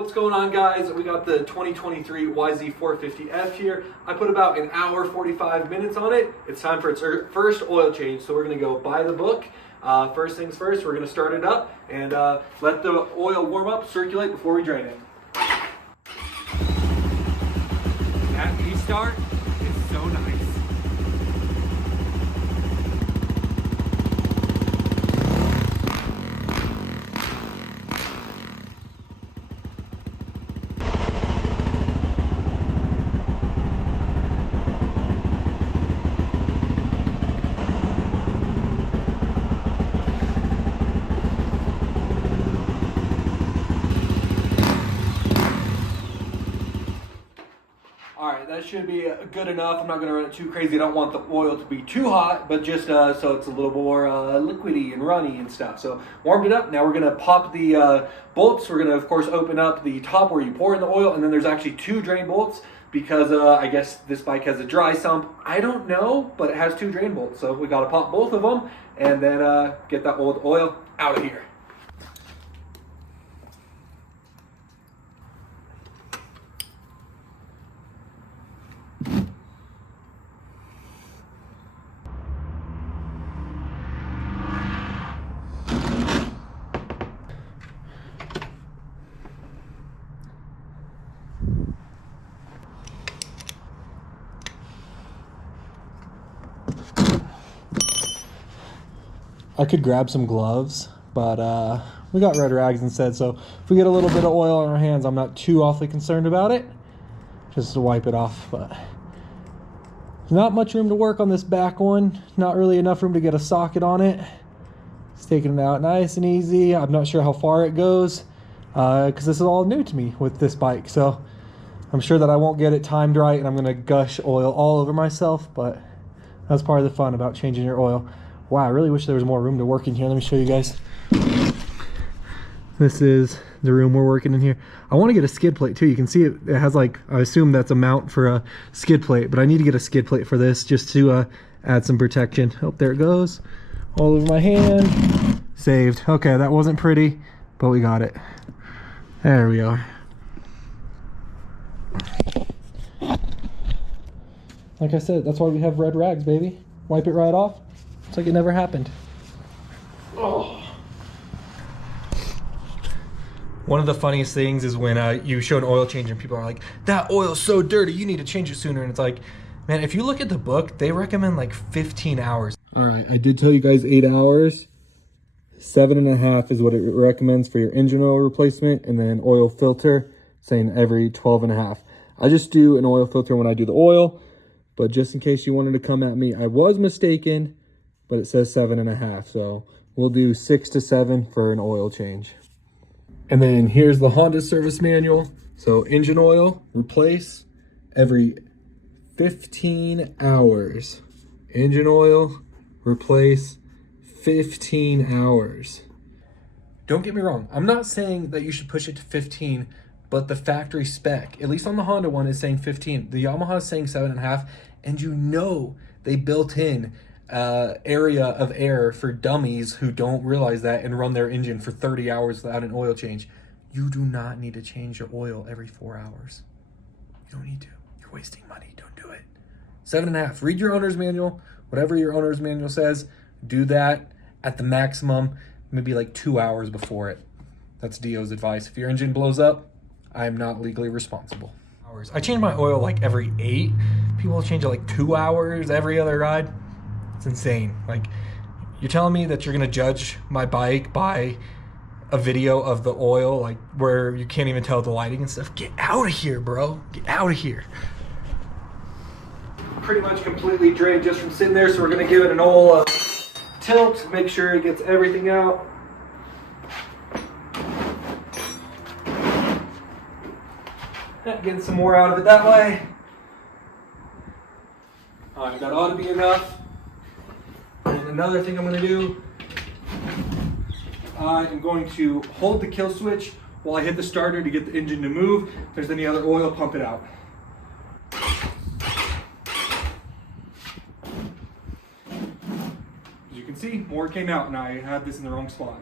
What's going on, guys? We got the 2023 YZ450F here. I put about an hour 45 minutes on it. It's time for its first oil change, so we're going to go by the book. First things first, we're going to start it up and let the oil warm up, circulate before we drain it. That restart is so nice. That should be good enough. I'm not going to run it too crazy. I don't want the oil to be too hot, but just so it's a little more liquidy and runny and stuff. So warmed it up. Now we're going to pop the bolts. We're going to, of course, open up the top where you pour in the oil, and then there's actually two drain bolts because I guess this bike has a dry sump. I don't know, but it has two drain bolts. So we got to pop both of them and then get that old oil out of here. I could grab some gloves, but we got red rags instead, so if we get a little bit of oil on our hands, I'm not too awfully concerned about it, just to wipe it off. But not much room to work on this back one, not really enough room to get a socket on it. It's taking it out nice and easy. I'm not sure how far it goes because this is all new to me with this bike, so I'm sure that I won't get it timed right and I'm gonna gush oil all over myself, but that's part of the fun about changing your oil. Wow, I really wish there was more room to work in here. Let me show you guys. This is the room we're working in here. I want to get a skid plate too. You can see it has, like, I assume that's a mount for a skid plate, but I need to get a skid plate for this just to add some protection. Oh, there it goes. All over my hand. Saved. Okay, that wasn't pretty, but we got it. There we are. Like I said, that's why we have red rags, baby. Wipe it right off. It's like it never happened. Oh. One of the funniest things is when you show an oil change and people are like, that oil's so dirty, you need to change it sooner. And it's like, man, if you look at the book, they recommend like 15 hours. All right, I did tell you guys 8 hours. 7.5 is what it recommends for your engine oil replacement, and then oil filter, saying every 12.5. I just do an oil filter when I do the oil, but just in case you wanted to come at me, I was mistaken. But it says 7.5, so we'll do 6 to 7 for an oil change. And then here's the Honda service manual. So engine oil, replace every 15 hours. Engine oil, replace 15 hours. Don't get me wrong, I'm not saying that you should push it to 15, but the factory spec, at least on the Honda one, is saying 15. The Yamaha is saying 7.5, and you know they built in area of error for dummies who don't realize that and run their engine for 30 hours without an oil change. You do not need to change your oil every 4 hours. You don't need to. You're wasting money. Don't do it. 7.5. Read your owner's manual. Whatever your owner's manual says, do that at the maximum, maybe like 2 hours before it. That's DeeO's advice. If your engine blows up, I am not legally responsible. I change my oil like every 8. People change it like 2 hours every other ride. It's insane. Like, you're telling me that you're gonna judge my bike by a video of the oil, like where you can't even tell the lighting and stuff? Get out of here, bro. Get out of here. Pretty much completely drained just from sitting there, so we're gonna give it an old tilt, make sure it gets everything out. Getting some more out of it that way. All right, that ought to be enough. And another thing I'm going to do, I am going to hold the kill switch while I hit the starter to get the engine to move. If there's any other oil, pump it out. As you can see, more came out, and I had this in the wrong spot.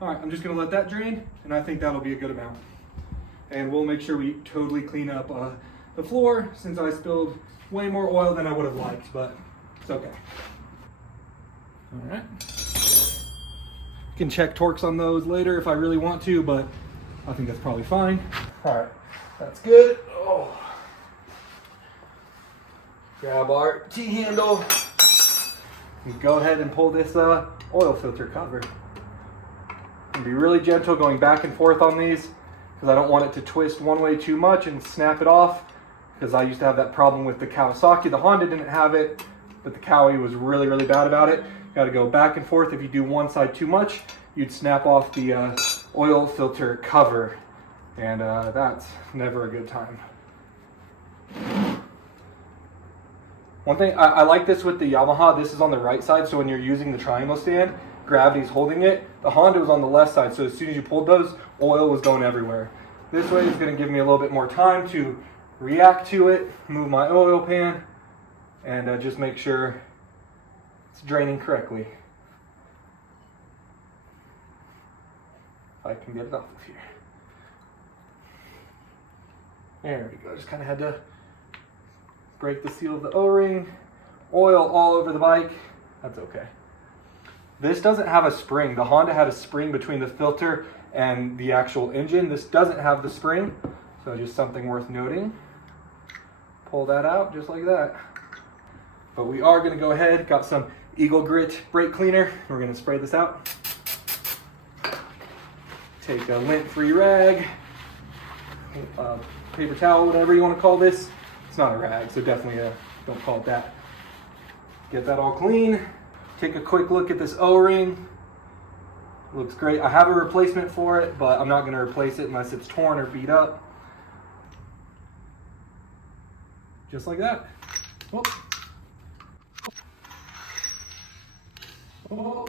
All right, I'm just gonna let that drain, and I think that'll be a good amount. And we'll make sure we totally clean up the floor, since I spilled way more oil than I would have liked, but it's okay. All right. Can check torques on those later if I really want to, but I think that's probably fine. All right, that's good. Oh. Grab our T-handle and go ahead and pull this oil filter cover. And be really gentle going back and forth on these, because I don't want it to twist one way too much and snap it off, because I used to have that problem with the Kawasaki. The Honda didn't have it, but the Cowie was really, really bad about it. Got to go back and forth. If you do one side too much, you'd snap off the oil filter cover, and that's never a good time. One thing, I like this with the Yamaha, this is on the right side, so when you're using the triangle stand, gravity's holding it. The Honda was on the left side, so as soon as you pulled those, oil was going everywhere. This way is going to give me a little bit more time to react to it, move my oil pan, and just make sure it's draining correctly. If I can get it off of here. There we go, just kind of had to break the seal of the O-ring. Oil all over the bike, that's okay. This doesn't have a spring. The Honda had a spring between the filter and the actual engine. This doesn't have the spring, so just something worth noting. Pull that out just like that. But we are gonna go ahead, got some Eagle Grit brake cleaner. We're gonna spray this out. Take a lint-free rag, paper towel, whatever you want to call this. It's not a rag, so definitely don't call it that. Get that all clean. Take a quick look at this O-ring. Looks great. I have a replacement for it, but I'm not going to replace it unless it's torn or beat up. Just like that. Whoop. Oh.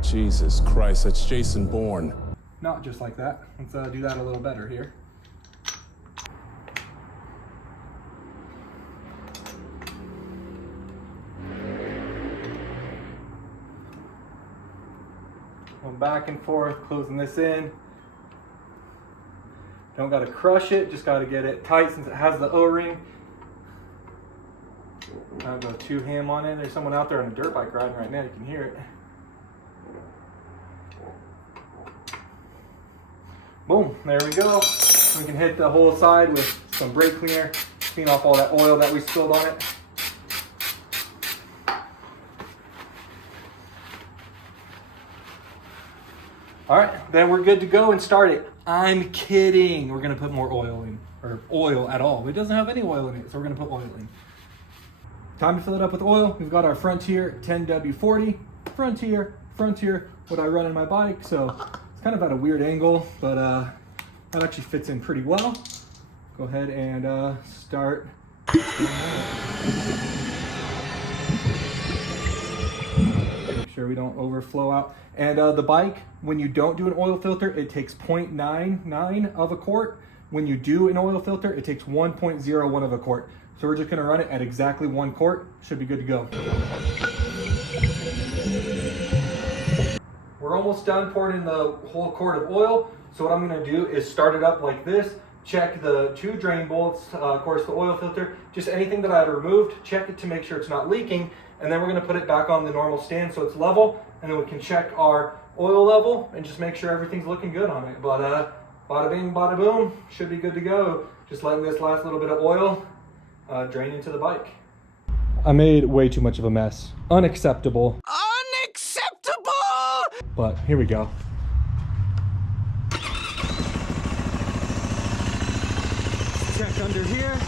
Jesus Christ, that's Jason Bourne. Not just like that. Let's do that a little better here. Going back and forth, closing this in. Don't got to crush it, just got to get it tight since it has the O-ring. I'll go too ham on it. There's someone out there on a dirt bike riding right now, you can hear it. Boom, there we go. We can hit the whole side with some brake cleaner, clean off all that oil that we spilled on it. All right, then we're good to go and start it. I'm kidding. We're gonna put more oil in, or oil at all. It doesn't have any oil in it, so we're gonna put oil in. Time to fill it up with oil. We've got our Frontier 10W40. Frontier, what I run in my bike, so it's kind of at a weird angle, but that actually fits in pretty well. Go ahead and start. Make sure we don't overflow out. And the bike, when you don't do an oil filter, it takes 0.99 of a quart. When you do an oil filter, it takes 1.01 of a quart. So we're just gonna run it at exactly 1 quart. Should be good to go. We're almost done pouring in the whole quart of oil. So what I'm gonna do is start it up like this. Check the 2 drain bolts, of course the oil filter, just anything that I had removed, check it to make sure it's not leaking. And then we're gonna put it back on the normal stand so it's level. And then we can check our oil level and just make sure everything's looking good on it. But bada bing, bada boom, should be good to go. Just letting this last little bit of oil drain into the bike. I made way too much of a mess. Unacceptable. Unacceptable! But here we go. Check under here.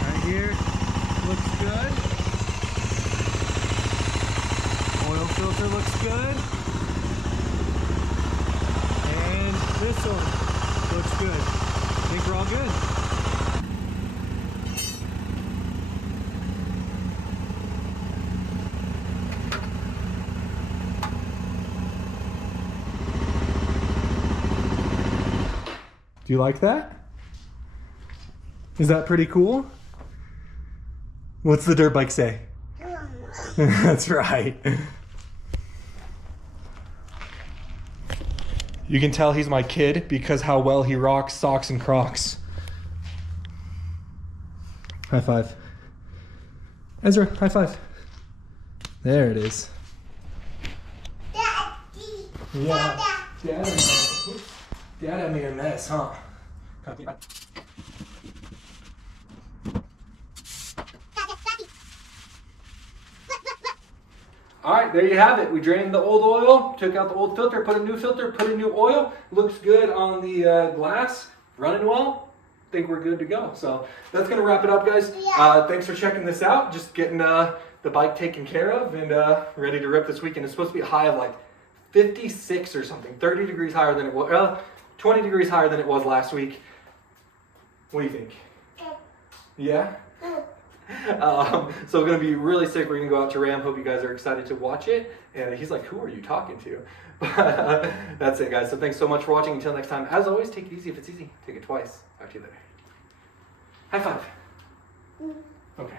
Right here. Looks good. Oil filter looks good. And this one looks good. I think we're all good. Do you like that? Is that pretty cool? What's the dirt bike say? That's right. You can tell he's my kid because how well he rocks socks and Crocs. High five. Ezra, high five. There it is. Yeah. Dad made a mess, huh? All right, there you have it. We drained the old oil, took out the old filter, put a new filter, put a new oil. Looks good on the glass, running well. Think we're good to go. So that's gonna wrap it up, guys. Thanks for checking this out. Just getting the bike taken care of and ready to rip this weekend. It's supposed to be a high of like 56 or something, 30 degrees higher than it was, 20 degrees higher than it was last week. What do you think? Yeah? So it's going to be really sick. We're going to go out to Ram. Hope you guys are excited to watch it. And he's like, who are you talking to? But that's it, guys. So thanks so much for watching. Until next time, as always, take it easy. If it's easy, take it twice. Talk to you later. High five. Okay.